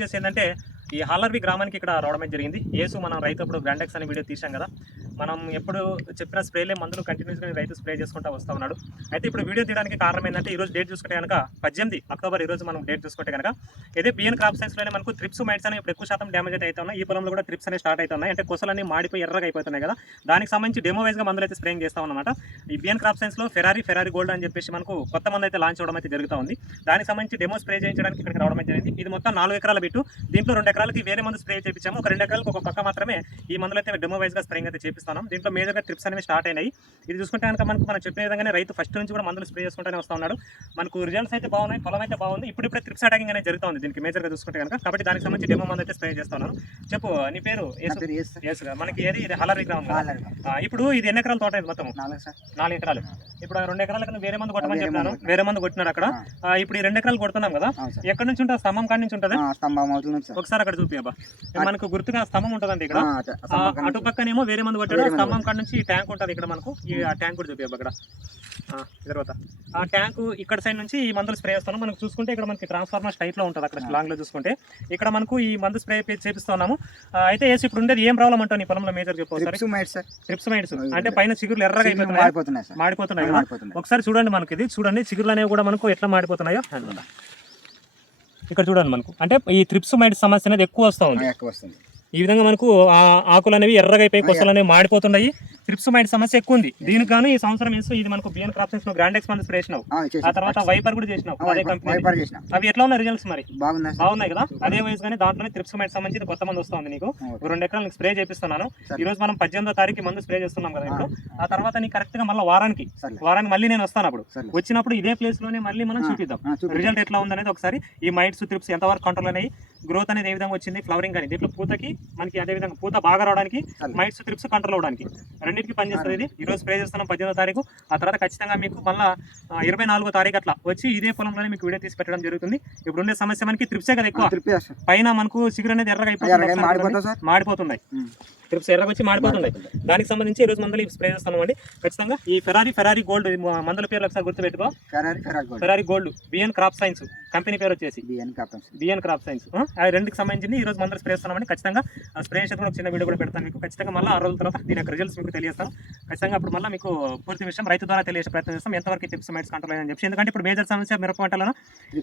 వచ్చేసి ఏంటంటే ఈ హాలర్వి గ్రామానికి ఇక్కడ రావడమే జరిగింది. యేసు మనం రైతు అప్పుడు గ్రాండెక్స్ అనే వీడియో తీసాం కదా, మనం ఎప్పుడు చెప్పిన స్ప్రేలే మందులు కంటిన్యూస్గా రైతు స్ప్రే చేసుకుంటూ వస్తూ ఉన్నాడు. అయితే ఇప్పుడు వీడియో తీయడానికి కారణం ఏంటంటే ఈరోజు డేట్ చూసుకుంటే కనుక 18 అక్టోబర్ ఈరోజు మనం డేట్ చూసుకుంటే కనుక ఇదే బిఎన్ క్రాప్ సైన్స్లోనే మనకు త్రిప్స్ మైట్స్ అని ఇప్పుడు ఎక్కువ శాతం డ్యామేజ్ అయితే అవుతున్నాయి. ఈ పొలంలో కూడా త్రిప్స్ అనేవి స్టార్ట్ అవుతున్నాయి. అంటే కొసలన్నీ మాడిపోయి ఎర్రగా అయిపోతున్నాయి కదా, దానికి సంబంధించి డెమో వైజ్గా మందులు అయితే స్ప్రేయింగ్ చేస్తాం అనమాట. ఈ బిఎన్ క్రాప్ సైన్స్లో ఫెరారీ గోల్డ్ అని చెప్పేసి మనకు కొత్త మందు అయితే లాంచ్ అవడం అయితే జరుగుతూ ఉంది. దానికి సంబంధించి డెమో స్ప్రే చేయించడానికి ఇక్కడికి రావడం జరిగింది. ఇది మొత్తం 4 ఎకరాల బిట్టు. దీంట్లో 2 ఎకరాలకి వేరే మందు స్ప్రే చేయించాము. ఒక 2 ఎకరాలకు ఒక పక్క మాత్రమే ఈ మందులు అయితే డెమో వైజ్గా స్ప్రేయింగ్ అయితే చేపిస్తున్నాం. దీంట్లో మేజర్గా ట్రిప్స్ అనేవి స్టార్ట్ అయినాయి. ఇది చూసుకుంటే కనుక మనకు మనం చెప్పిన విధంగానే రైతు ఫస్ట్ నుంచి కూడా మందులు స్ప్రే చేసుకుంటూనే వస్తూ ఉన్నాడు. మనకు రిజల్ట్స్ అయితే బాగున్నాయి, పొలం అయితే బాగుంది. ఇప్పుడిప్పుడే ట్రిప్స్ అటాకింగ్ అనేది జరుగుతుంది దీనికి మేజర్గా చూసుకుంటే కనుక. కాబట్టి దానికి సంబంధించి డెమో మందు అయితే స్ప్రే చేస్తున్నాను. చెప్పు నీ పేరు? మనకి ఏది ఇది హలరీ గ్రామం. ఇప్పుడు ఇది ఎన్ని ఎకరాల తోట? మొత్తం 4 ఎకరాలు. ఇప్పుడు 2 ఎకరాలకు వేరే మందు కొట్టమని చెప్పాను, వేరే మందు కొట్టినారు అక్కడ. ఇప్పుడు ఈ 2 ఎకరాలు కొడుతున్నాం కదా, ఎక్కడి నుంచి ఉంటుంది? స్తంభం కాడి నుంచి ఉంటుంది. ఒకసారి అక్కడ చూపియబ్బా, మనకు గుర్తుగా స్తంభం ఉంటుందండి ఇక్కడ. అటు పక్కనేమో వేరే మందు కొట్టాడు, స్తంభం కాడి నుంచి ఈ ట్యాంక్ ఉంటుంది ఇక్కడ మనకు. ఈ ట్యాంక్ కూడా చూపియబ్బా ఇక్కడ. తర్వాత ఆ ట్యాంకు ఇక్కడ సైడ్ నుంచి ఈ మందులు స్ప్రే చేస్తాను. మనకు చూసుకుంటే ఇక్కడ మనకి ట్రాన్స్ఫార్మర్ స్టైట్లో ఉంటుంది అక్కడ లాంగ్లో చూసుకుంటే. ఇక్కడ మనకు ఈ మందు స్ప్రే చేపిస్తున్నాము. అయితే వేసి ఇప్పుడు ఉండేది ఏం ప్రాబ్లం అంటావు నీ పొలంలో మేజర్ చెప్పు? ట్రిప్స్ మైట్స్ అంటే పైన చిగురులు ఎర్రగా అయిపోతున్నాయి, మాడిపోతున్నాయి కదా. ఒకసారి చూడండి, మనకి ఇది చూడండి, చిగురులు అనేవి కూడా మనకు ఎట్లా మాడిపోతున్నాయో ఇక్కడ చూడండి. మనకు అంటే ఈ ట్రిప్స్ మైట్స్ సమస్య అనేది ఎక్కువ వస్తుంది. ఈ విధంగా మనకు ఆకులు అనేవి ఎర్రగా అయిపోయి కొసలు అనేవి మాడిపోతున్నాయి. ట్రిప్స్ మైట్ సమస్య ఎక్కువ ఉంది. దీనికి గాను ఈ సంవత్సరం ఇది మనకు బిఎన్ క్రాప్ సైన్స్ లో గ్రాండెక్స్ మందు స్ప్రే చేసినావు, ఆ తర్వాత వైపర్ కూడా చేసినావు. అదే కంపెనీ అవి ఎట్లా ఉన్నాయి రిజల్ట్స్? మరి బాగున్నాయి కదా. అదే వైజ్ గానీ దాంట్లోనే ట్రిప్స్ మైట్ సంబంధించి కొత్త మందు వస్తుంది నీకు. 2 ఎకరాలకు స్ప్రే చేపిస్తున్నాను. ఈ రోజు మనం 18వ తారీఖు మందు స్ప్రే చేస్తున్నాం కదా ఇప్పుడు. ఆ తర్వాత నీకు కరెక్ట్ గా మళ్ళీ వారానికి మళ్ళీ నేను వస్తాను. అప్పుడు వచ్చినప్పుడు ఇదే ప్లేస్ లోనే మళ్ళీ మనం చూపిద్దాం రిజల్ట్ ఎట్లా ఉందనేది ఒకసారి. ఈ మైట్స్ ట్రిప్స్ ఎంతవరకు కంట్రోల్ అనేవి, గ్రోత్ అనేది ఏ విధంగా వచ్చింది, ఫ్లవరింగ్ కానీ దీంట్లో పూతకి మనకి అదే విధంగా పూత బాగా రావడానికి, మైట్స్ ట్రిప్స్ కంట్రోల్ అవడానికి రెండింటికి పనిచేస్తుంది ఇది. ఈ రోజు స్ప్రే చేస్తున్నాం 18వ తారీఖు. ఆ తర్వాత ఖచ్చితంగా మీకు మళ్ళీ 24వ తారీఖు అట్లా వచ్చి ఇదే పొలంలోనే మీకు వీడియో తీసి పెట్టడం జరుగుతుంది. ఇప్పుడు ఉండే సమస్య మనకి ట్రిప్సే కదా ఎక్కువ. పైన మనకు చిగురు అనేది ఎర్రగా మాడిపోతున్నాయి, ట్రిప్స్ ఎర్రగా వచ్చి మాడిపోతున్నాయి. దానికి సంబంధించి ఈ రోజు మందులు స్ప్రే చేస్తున్నాం అండి. ఖచ్చితంగా ఈ ఫెరారీ గోల్డ్ మందుల పేర్లు ఒకసారి గుర్తుపెట్టుకో. Ferrari gold B N crop science company పేరు వచ్చేసి బిఎన్ క్రాప్ సైన్స్. ఆ రెండుకి సంబంధించి ఈ రోజు మందులు స్ప్రే చేస్తున్నామండి. ఖచ్చితంగా స్ప్రే చేసి కూడా చిన్న వీడియో కూడా పెడతాను మీకు. ఖచ్చితంగా మళ్ళీ 6 రోజుల తర్వాత దీని యొక్క రిజల్ట్స్ మీకు తెలియజేస్తాను. ఖచ్చితంగా అప్పుడు మళ్ళీ మీకు పూర్తి విషయం రైతు ద్వారా తెలియజేసే ప్రయత్నం చేస్తాం, ఎంతవరకు ట్రిప్స్ మైట్స్ కంట్రోల్ అయ్యని చెప్పి. ఎందుకంటే ఇప్పుడు మేజర్ సమస్య మిరప పంటలను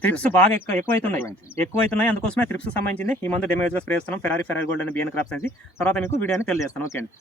ట్రిప్స్ బాగా ఎక్కువైతున్నాయి. అందుకోసమే ట్రిప్స్ సంబంధించింది ఈ మందు డెమేజ్గా స్ప్రే చేస్తున్నాం ఫెరారీ గోల్డ్ అని బిఎన్ క్రాప్ సైన్స్. తర్వాత మీకు వీడియోని తెలియజేస్తాను. ఓకే అండి.